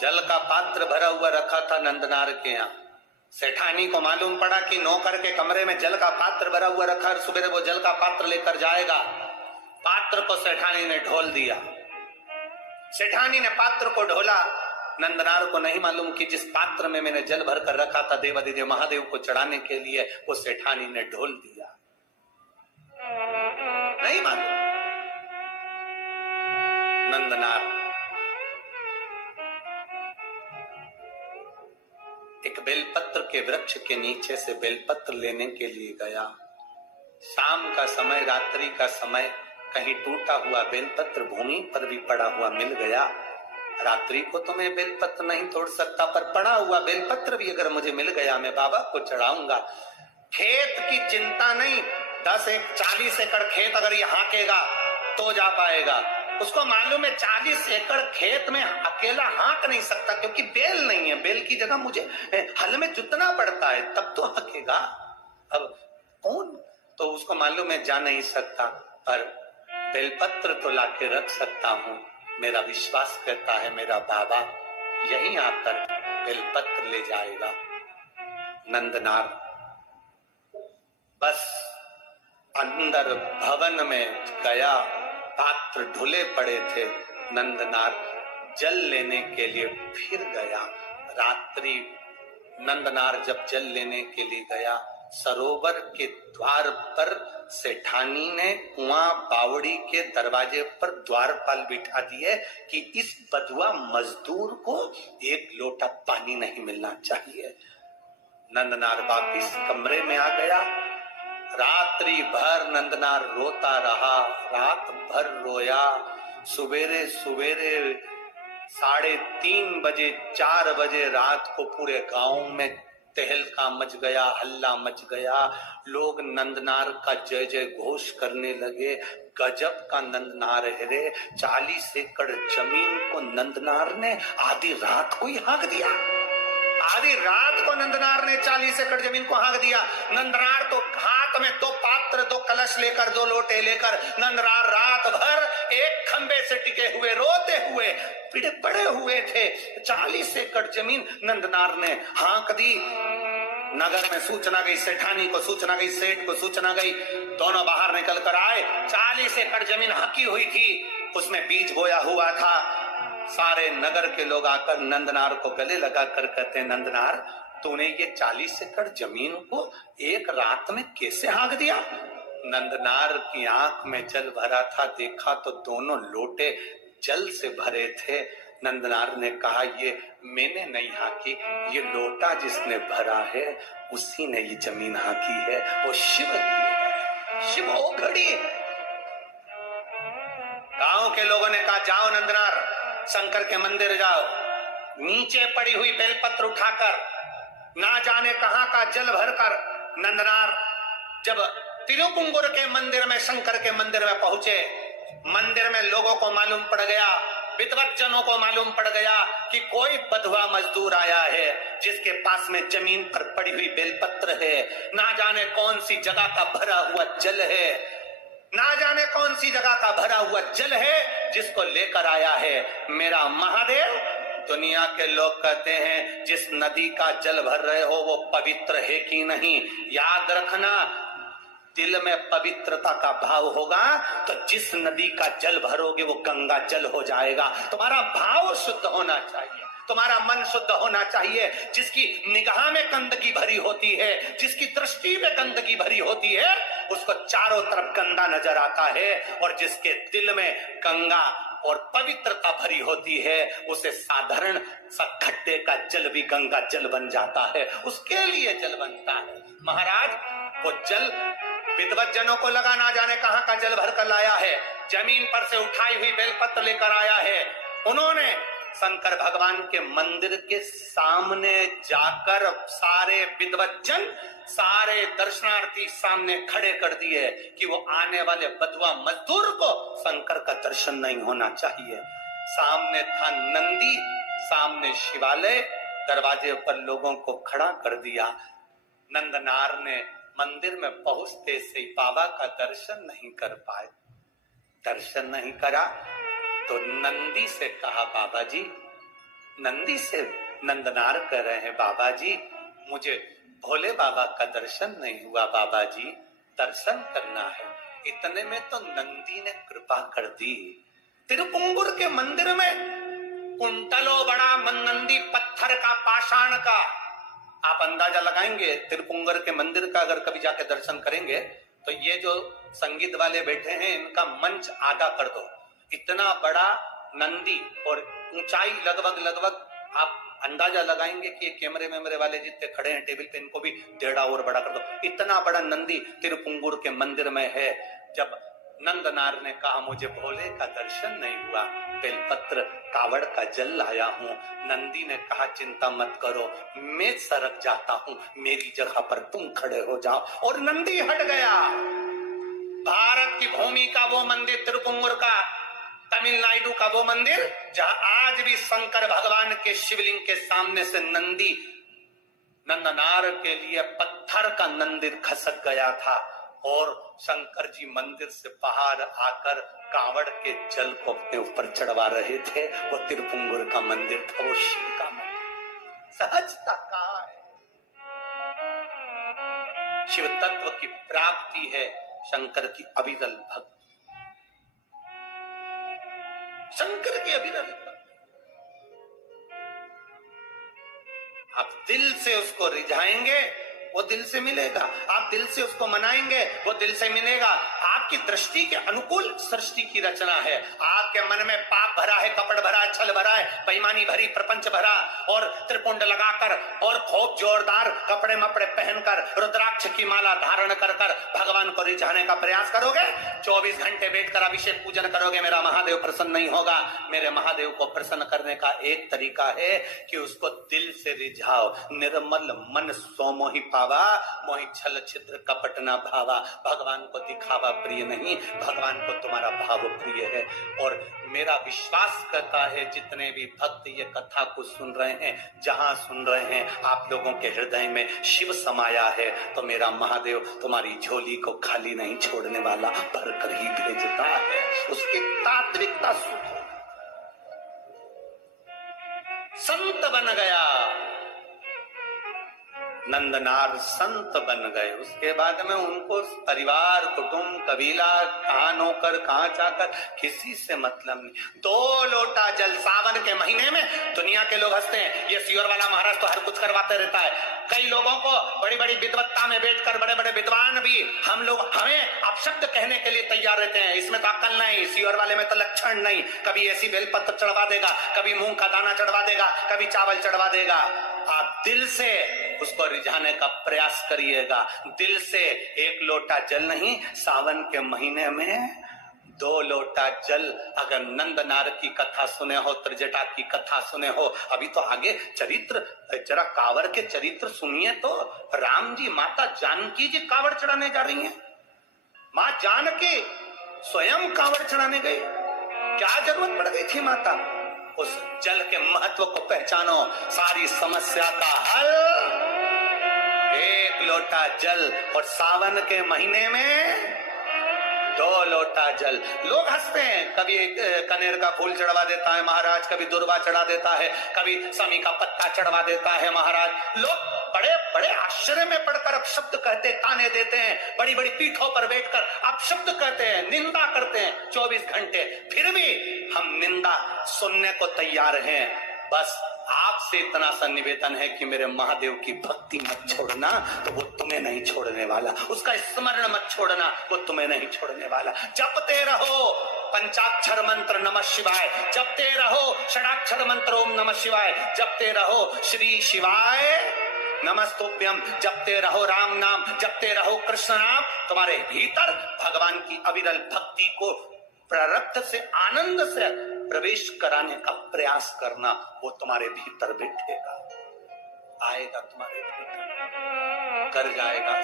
जल का पात्र भरा हुआ रखा था नंदनार के यहाँ। सेठानी को मालूम पड़ा कि नौकर के कमरे में जल का पात्र भरा हुआ रखा, सुबह वो जल का पात्र लेकर जाएगा। पात्र को सेठानी ने ढोल दिया। सेठानी ने पात्र को ढोला। नंदनार को नहीं मालूम कि जिस पात्र में मैंने जल भर कर रखा था देवादिदेव महादेव को चढ़ाने के लिए, वो सेठानी ने ढोल दिया। नहीं मालूम। नंदनार एक बेलपत्र के वृक्ष के नीचे से बेलपत्र लेने के लिए गया। शाम का समय, रात्रि का समय, कहीं टूटा हुआ बेलपत्र भूमि पर भी पड़ा हुआ मिल गया। रात्रि को तो मैं बेलपत्र नहीं तोड़ सकता, पर पड़ा हुआ बेलपत्र भी अगर मुझे मिल गया मैं बाबा को चढ़ाऊंगा। खेत की चिंता नहीं, 40 एकड़ खेत अगर ये हाँकेगा तो जा पाएगा। उसको मालूम है 40 एकड़ खेत में अकेला हाँक नहीं सकता, क्योंकि बेल नहीं है। बेल की जगह मुझे हल में जुतना पड़ता है, तब तो हाँकेगा। अब कौन, तो उसको मालूम है जा नहीं सकता, पर बेलपत्र तो लाके रख सकता हूं। मेरा विश्वास कहता है मेरा बाबा यहीं आकर बेलपत्र ले जाएगा। नंदनार बस अंदर भवन में गया। पात्र ढुले पड़े थे। नंदनार जल लेने के लिए फिर गया। रात्रि नंदनार जब जल लेने के लिए गया, सरोवर के द्वार पर सेठानी ने कुआं बावड़ी के दरवाजे पर द्वारपाल बिठा दिए कि इस बधुआ मजदूर को एक लोटा पानी नहीं मिलना चाहिए। नंदनार वापिस कमरे में आ गया। रात्रि भर नंदनार रोता रहा, रात भर रोया। सुबेरे सुबेरे 3:30 बजे 4 बजे रात को पूरे गांव में तहलका मच गया, हल्ला मच गया। लोग नंदनार का जय जय घोष करने लगे। गजब का नंदनार है रे। 40 एकड़ जमीन को नंदनार ने आधी रात को ही हाँक दिया। आधी रात को नंदनार ने 40 एकड़ जमीन को हाँक दिया। नंदनार तो हाथ में 2 पात्र, 2 कलश लेकर, 2 लोटे लेकर नंदनार रात भर एक खंबे से टिके हुए रोते हुए पीड़े पड़े हुए थे। 40 एकड़ जमीन नंदनार ने हाँक दी। नगर में सूचना गई, सेठानी को सूचना गई, सेठ को सूचना गई। दोनों बाहर निकल कर आए। 40 एकड़ जमीन हाँकी हुई थी, उसमें बीज बोया हुआ था। सारे नगर के लोग आकर नंदनार को गले लगा कर कहते हैं, नंदनार तूने ये 40 एकड़ जमीन को एक रात में कैसे हाँक दिया? नंदनार की आंख में जल भरा था। देखा तो दोनों लोटे जल से भरे थे। नंदनार ने कहा, ये मैंने नहीं हाँकी, ये लोटा जिसने भरा है उसी ने ये जमीन हाँकी है। वो शिव है, शिव ओघड़ी। गांव के लोगों ने कहा, जाओ नंदनार शंकर के मंदिर जाओ। नीचे पड़ी हुई बेलपत्र उठाकर, ना जाने कहां का जल भरकर नंदनार जब तिरुपुंगुर के मंदिर में, शंकर के मंदिर में पहुंचे, मंदिर में लोगों को मालूम पड़ गया, विद्वज्जनों को मालूम पड़ गया कि कोई बधवा मजदूर आया है जिसके पास में जमीन पर पड़ी हुई बेलपत्र है। ना जाने कौन सी जगह का भरा हुआ जल है, ना जाने कौन सी जगह का भरा हुआ जल है जिसको लेकर आया है मेरा महादेव। दुनिया के लोग कहते हैं जिस नदी का जल भर रहे हो वो पवित्र है कि नहीं। याद रखना, दिल में पवित्रता का भाव होगा तो जिस नदी का जल भरोगे वो गंगा जल हो जाएगा। तुम्हारा भाव शुद्ध होना चाहिए, तुम्हारा मन शुद्ध होना चाहिए। जिसकी निगाह में गंदगी भरी होती है, जिसकी दृष्टि में गंदगी भरी होती है, उसको चारों तरफ गंदा नजर आता है। और जिसके दिल में गंगा और पवित्रता भरी होती है, उसे साधारण सा खड्डे का जल भी गंगा जल बन जाता है, उसके लिए जल बनता है। महाराज वो जल विद्वज्जनों को लगा ना जाने कहां का जल भर कर लाया है, जमीन पर से उठाई हुई बेलपत्र लेकर आया है। उन्होंने शंकर भगवान के मंदिर के सामने जाकर सारे विद्वज्जन, सारे दर्शनार्थी सामने खड़े कर दिए कि वो आने वाले बधवा मजदूर को शंकर का दर्शन नहीं होना चाहिए। सामने था नंदी, सामने शिवालय, दरवाजे पर लोगों को खड़ा कर दिया। नंदनार ने मंदिर में पहुंचते से बाबा का दर्शन नहीं कर पाए। दर्शन नहीं करा तो नंदी से कहा, बाबा जी नंदी से नंदनार कह रहे हैं, बाबा जी मुझे भोले बाबा का दर्शन नहीं हुआ, बाबा जी दर्शन करना है। इतने में तो नंदी ने कृपा कर दी। तिरुपुंगुर के मंदिर में कुंटलो बड़ा नंदी पत्थर का, पाषाण का। आप अंदाजा लगाएंगे तिरुपुंगर के मंदिर का, अगर कभी जाके दर्शन करेंगे तो ये जो संगीत वाले बैठे हैं इनका मंच आधा कर दो, इतना बड़ा नंदी, और ऊंचाई लगभग आप अंदाजा लगाएंगे कि ये कैमरे वाले जितने खड़े हैं टेबल पे, इनको भी 1.5 और बड़ा कर दो। इतना बड़ा नंदी तिरुपुंगुर के मंदिर में है। जब नंदनार ने कहा मुझे भोले का दर्शन नहीं हुआ, बेलपत्र कावड़ का जल लाया हूं, नंदी ने कहा चिंता मत करो, मैं सरक जाता हूं, मेरी जगह पर तुम खड़े हो जाओ, और नंदी हट गया। भारत की भूमि का वो मंदिर तिरुपुंगुर का, तमिलनाडु का वो मंदिर जहां आज भी शंकर भगवान के शिवलिंग के सामने से नंदी, नंदनार के लिए पत्थर का मंदिर खसक गया था, और शंकर जी मंदिर से बाहर आकर कांवड़ के जल को अपने ऊपर चढ़वा रहे थे। वो तिरुपुंगुर का मंदिर था, वो शिव का मंदिर। सहजता कहाँ है? शिव तत्व की प्राप्ति है शंकर की अविरल भक्ति, शंकर की अविरल भक्ति। आप दिल से उसको रिझाएंगे, वो दिल से मिलेगा। आप दिल से उसको मनाएंगे, वो दिल से मिलेगा। आपकी दृष्टि के अनुकूल सृष्टि की रचना है। आपके मन में पाप भरा है, कपट भरा है, छल भरा है, बेईमानी भरी, प्रपंच भरा, और त्रिपुंड लगाकर और खूब जोरदार कपड़े मपड़े पहनकर रुद्राक्ष की माला धारण कर भगवान को रिझाने का प्रयास करोगे, 24 घंटे बैठकर अभिषेक पूजन करोगे, मेरा महादेव प्रसन्न नहीं होगा। मेरे महादेव को प्रसन्न करने का एक तरीका है कि उसको दिल से रिझाओ। निर्मल मन सोमोहि पावा, मोहि छल छिद्र कपट न भावा। भगवान को दिखावा प्रिय नहीं, भगवान को तुम्हारा भाव प्रिय है। और मेरा विश्वास करता है जितने भी भक्त ये कथा को सुन रहे हैं, जहां सुन रहे हैं, आप लोगों के हृदय में शिव समाया है, तो मेरा महादेव तुम्हारी झोली को खाली नहीं छोड़ने वाला, भर कर ही भेजता है। उसकी तात्विकता सुख, संत बन गया नंदनार, संत बन गए। उसके बाद में उनको परिवार, कुटुंब, कबीला, कहाँ नौकर, कहाँ चाकर, किसी से मतलब नहीं। 2 लोटा जल सावन के महीने में दुनिया के लोग हंसते हैं, ये सियोर वाला महाराज तो हर कुछ करवाते रहता है। कई लोगों को बड़ी बड़ी विद्वत्ता में बैठकर बड़े बड़े विद्वान भी हमें अपशब्द कहने के लिए तैयार रहते हैं, इसमें तो अक्ल नहीं, सियोर वाले में तो लक्षण नहीं। कभी ऐसी बेलपत्र चढ़वा देगा, कभी मूंग का दाना चढ़वा देगा, कभी चावल चढ़वा देगा। आप दिल से उसको रिझाने का प्रयास करिएगा। दिल से 1 लोटा जल नहीं, सावन के महीने में 2 लोटा जल। अगर नंदनार की कथा सुने हो, त्रिजटा की कथा सुने हो, अभी तो आगे चरित्र, जरा कांवड़ के चरित्र सुनिए तो। राम जी, माता जानकी जी कांवड़ चढ़ाने जा रही हैं। मां जानकी स्वयं कांवड़ चढ़ाने गई, क्या जरूरत पड़ गई थी माता? उस जल के महत्व को पहचानो, सारी समस्या का हल 1 लोटा जल। और सावन के महीने में 2 लोटा जल। लोग हंसते हैं, कभी कनेर का फूल चढ़वा देता है महाराज, कभी दुर्वा चढ़ा देता है, कभी समी का पत्ता चढ़वा देता है महाराज। लोग बड़े बड़े आश्चर्य में पड़कर अपशब्द कहते, ताने देते हैं, बड़ी बड़ी पीठों पर बैठकर अपशब्द कहते हैं, निंदा करते हैं 24 घंटे। फिर भी हम निंदा सुनने को तैयार हैं। बस आपसे इतना सा निवेदन है कि मेरे महादेव की भक्ति मत छोड़ना, तो वो तुम्हें नहीं छोड़ने वाला। उसका स्मरण मत छोड़ना, वो तुम्हें नहीं छोड़ने वाला। जपते रहो पंचाक्षर मंत्र नमः शिवाय, जपते रहो षडाक्षर मंत्र ओम नमः शिवाय, जपते रहो श्री शिवाय नमस्तुभ्यम, जपते रहो राम नाम, जपते रहो कृष्ण नाम। तुम्हारे भीतर भगवान की अविरल भक्ति को प्रारब्ध से, आनंद से प्रवेश कराने का प्रयास करना, वो तुम्हारे भीतर बैठेगा, आएगा तुम्हारे भीतर, कर जाएगा।